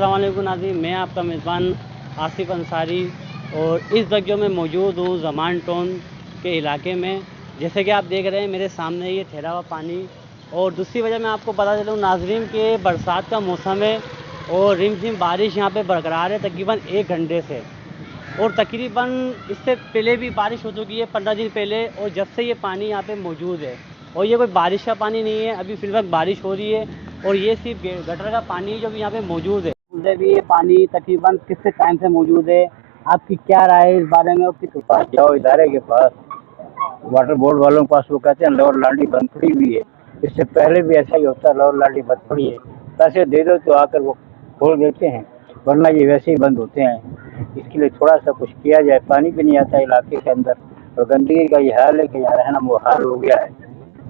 अस्सलाम वालेकुम नाज़रीन, मैं आपका मेज़बान आसिफ़ अंसारी और इस वक्त जो मैं मौजूद हूँ ज़मान टाउन के इलाके में। जैसे कि आप देख रहे हैं मेरे सामने ये ठहरा हुआ पानी। और दूसरी वजह मैं आपको बता देता हूँ नाज़रीन के बरसात का मौसम है और रिमझिम बारिश यहाँ पे बरकरार है तकरीबन 1 घंटे से। और तकरीबन इससे पहले भी बारिश हो चुकी है 15 दिन पहले, और जब से ये पानी यहाँ पे मौजूद है। और ये कोई बारिश का पानी नहीं है, अभी फिलहाल बारिश हो रही है और ये सिर्फ गटर का पानी जो भी यहाँ पे मौजूद है। उधर भी ये पानी तकरीबन कितने टाइम से मौजूद है, आपकी क्या राय है इस बारे में? आपकी जाओ इदारे के पास, वाटर बोर्ड वालों के पास, वो कहते हैं लोअर लाडी बंद पड़ी हुई है। इससे पहले भी ऐसा ही होता है, लोअर लाडी बंद पड़ी है, पैसे दे दो तो आकर वो खोल देते हैं, वरना ये वैसे ही बंद होते हैं। इसके लिए थोड़ा सा कुछ किया जाए। पानी भी नहीं आता इलाके के अंदर और गंदगी का ये हाल है कि यहाँ रहना मुहाल हो गया है।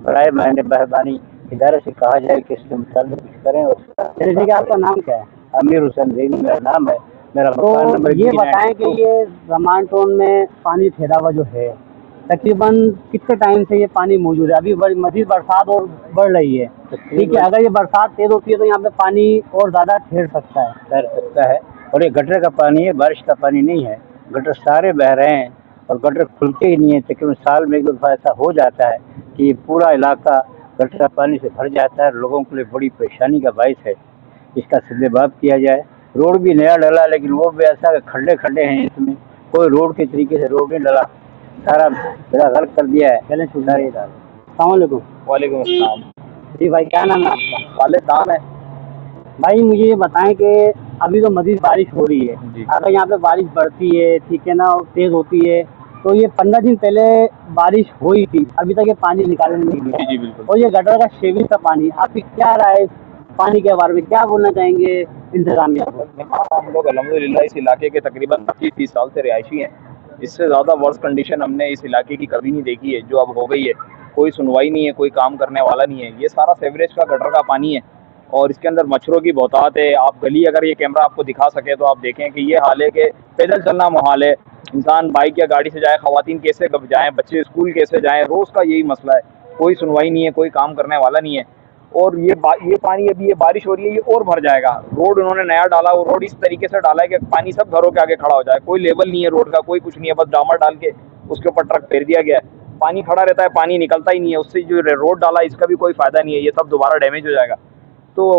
बराए मेहरबानी इदारे से कहा जाए कि इसके मुताबिक कुछ करें। और जैसे कि आपका नाम क्या है? अमीर हुसैन देवी मेरा नाम है। मेरा मकान तो नंबर ये बताएं कि ये ज़मान टाउन में पानी ठहरा हुआ जो है तकरीबन कितने टाइम से ये पानी मौजूद है? अभी मज़ीद बरसात और बढ़ रही है, ठीक है, अगर ये बरसात तेज़ होती है तो यहाँ पे पानी और ज़्यादा ठहर सकता है। और ये गटर का पानी है, बारिश का पानी नहीं है। गटर सारे बह रहे हैं और गटर खुलते ही नहीं है। तकरीबन साल में एक दफ़ा ऐसा हो जाता है कि ये पूरा इलाका गटर का पानी से भर जाता है। लोगों के लिए बड़ी परेशानी का बाइस है। इसका सद्देबाब किया जाए। रोड भी नया डला, लेकिन वो भी ऐसा खड्डे खड्डे हैं, इसमें कोई रोड के तरीके से रोड नहीं डला, सारा बड़ा गलत कर दिया है। चलें सुधारिए। अस्सलामुअलैकुम। वालेकुम अस्सलाम। जी भाई, क्या नाम है आपका? वालिद नाम है। भाई मुझे ये बताएं कि अभी तो मज़ीद बारिश हो रही है, अगर यहाँ पे बारिश बढ़ती है, ठीक है ना, और तेज़ होती है, तो ये 15 दिन पहले बारिश हुई थी, अभी तक ये पानी निकालने नहीं गया। जी बिल्कुल। और ये गटर का शेविंग का पानी, आपकी क्या राय है इस पानी के बारे में? क्या बोलना चाहेंगे इंतजामिया को? हम लोग अल्हम्दुलिल्लाह इस इलाके के तकरीबन 25-30 साल से रिहायशी हैं। इससे ज़्यादा वर्स कंडीशन हमने इस इलाके की कभी नहीं देखी है जो अब हो गई है। कोई सुनवाई नहीं है, कोई काम करने वाला नहीं है। ये सारा सेवरेज का गटर का पानी है और इसके अंदर मच्छरों की बहुतात है। आप गली, अगर ये कैमरा आपको दिखा सके तो आप देखें कि ये हाल है कि पैदल चलना मुहाल है। इंसान बाइक या गाड़ी से जाए, ख़वातीन कैसे जाएँ, बच्चे स्कूल कैसे जाएँ, रोज़ का यही मसला है। कोई सुनवाई नहीं है, कोई काम करने वाला नहीं है। और ये पानी, अभी ये बारिश हो रही है, ये और भर जाएगा। रोड उन्होंने नया डाला, वो रोड इस तरीके से डाला है कि पानी सब घरों के आगे खड़ा हो जाए। कोई लेवल नहीं है रोड का, कोई कुछ नहीं है, बस डामर डाल के उसके ऊपर ट्रक फेर दिया गया है। पानी खड़ा रहता है, पानी निकलता ही नहीं है। उससे जो रोड डाला इसका भी कोई फायदा नहीं है, ये सब दोबारा डैमेज हो जाएगा। तो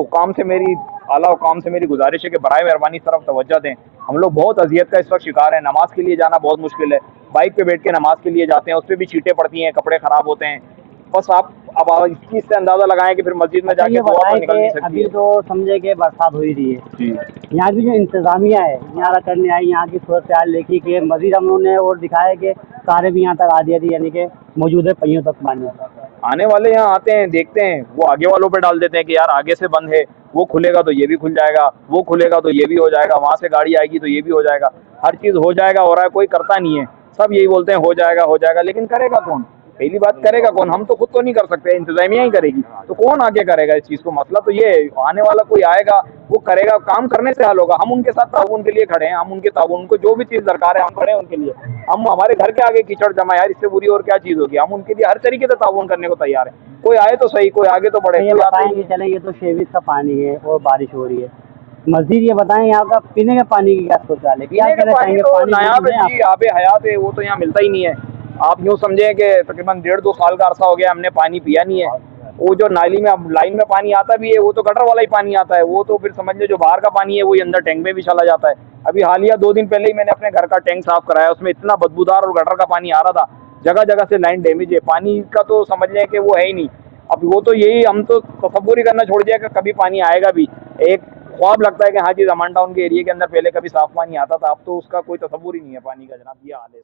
आला हुकाम से मेरी गुजारिश है कि बराए मेहरबानी इस तरफ तवज्जो दें। हम लोग बहुत अजियत का इस वक्त शिकार है। नमाज के लिए जाना बहुत मुश्किल है, बाइक पे बैठ के नमाज के लिए जाते हैं, उस पर भी छींटें पड़ती हैं, कपड़े खराब होते हैं। बस अब इस चीज़ से अंदाजा लगाएं कि फिर मस्जिद में जाके दुआ तो निकल नहीं सकती। अभी तो समझे कि बरसात हो ही रही है, यहाँ की जो इंतजामिया है यहाँ करने आई, यहाँ की सूरत हाल देखी कि मजीद हम लोगों ने और दिखाया कि कारें भी यहाँ तक आ रही, यानी कि मौजूद है पहियों तक पानी। आने वाले यहाँ आते हैं, देखते हैं, वो आगे वालों पे डाल देते हैं कि यार आगे से बंद है, वो खुलेगा तो ये भी खुल जाएगा, वो खुलेगा तो ये भी हो जाएगा, वहाँ से गाड़ी आएगी तो ये भी हो जाएगा। हर चीज़ हो जाएगा, हो रहा है, कोई करता नहीं है। सब यही बोलते हैं हो जाएगा, लेकिन करेगा कौन? पहली बात, करेगा कौन? हम तो खुद तो नहीं कर सकते, इंतजामिया ही करेगी, तो कौन आगे करेगा इस चीज़ को? मसला तो ये है, आने वाला कोई आएगा, वो करेगा, काम करने से हल होगा। हम उनके साथ ताउन के लिए खड़े हैं, हम उनके ताउन, उनको जो भी चीज़ दरकार है हम खड़े हैं उनके लिए। हम हमारे घर के आगे कीचड़ जमा, यार इससे बुरी और क्या चीज़ होगी? हम उनके लिए हर तरीके से ताउन करने को तैयार है। कोई आए तो सही, कोई आगे तो बढ़े। ये बताएंगे चले, ये तो शेविज का पानी है और बारिश हो रही है, मजीद ये बताएं यहाँ का पीने के पानी की क्या सोचा है? पीने का पानी तो नायाब है जी, आबे हयात है, वो तो यहाँ मिलता ही नहीं है। आप यूँ समझें कि तकरीबन 1.5-2 साल का अरसा हो गया हमने पानी पिया नहीं है। वो जो नाली में अब लाइन में पानी आता भी है, वो तो गटर वाला ही पानी आता है। वो तो फिर समझ लो जो बाहर का पानी है वो अंदर टैंक में भी चला जाता है। अभी हालिया 2 दिन पहले ही मैंने अपने घर का टैंक साफ कराया, उसमें इतना बदबूदार और गटर का पानी आ रहा था, जगह जगह से लाइन डैमेज है। पानी का तो समझ लें कि वो है ही नहीं। अब वो तो यही, हम तो तसव्वुर ही करना छोड़ दिया कि कभी पानी आएगा भी। एक ख्वाब लगता है कि हाँ जी ज़मान टाउन के एरिया के अंदर पहले कभी साफ पानी आता था, अब तो उसका कोई तसव्वुर ही नहीं है पानी का। जनाब ये हाल है।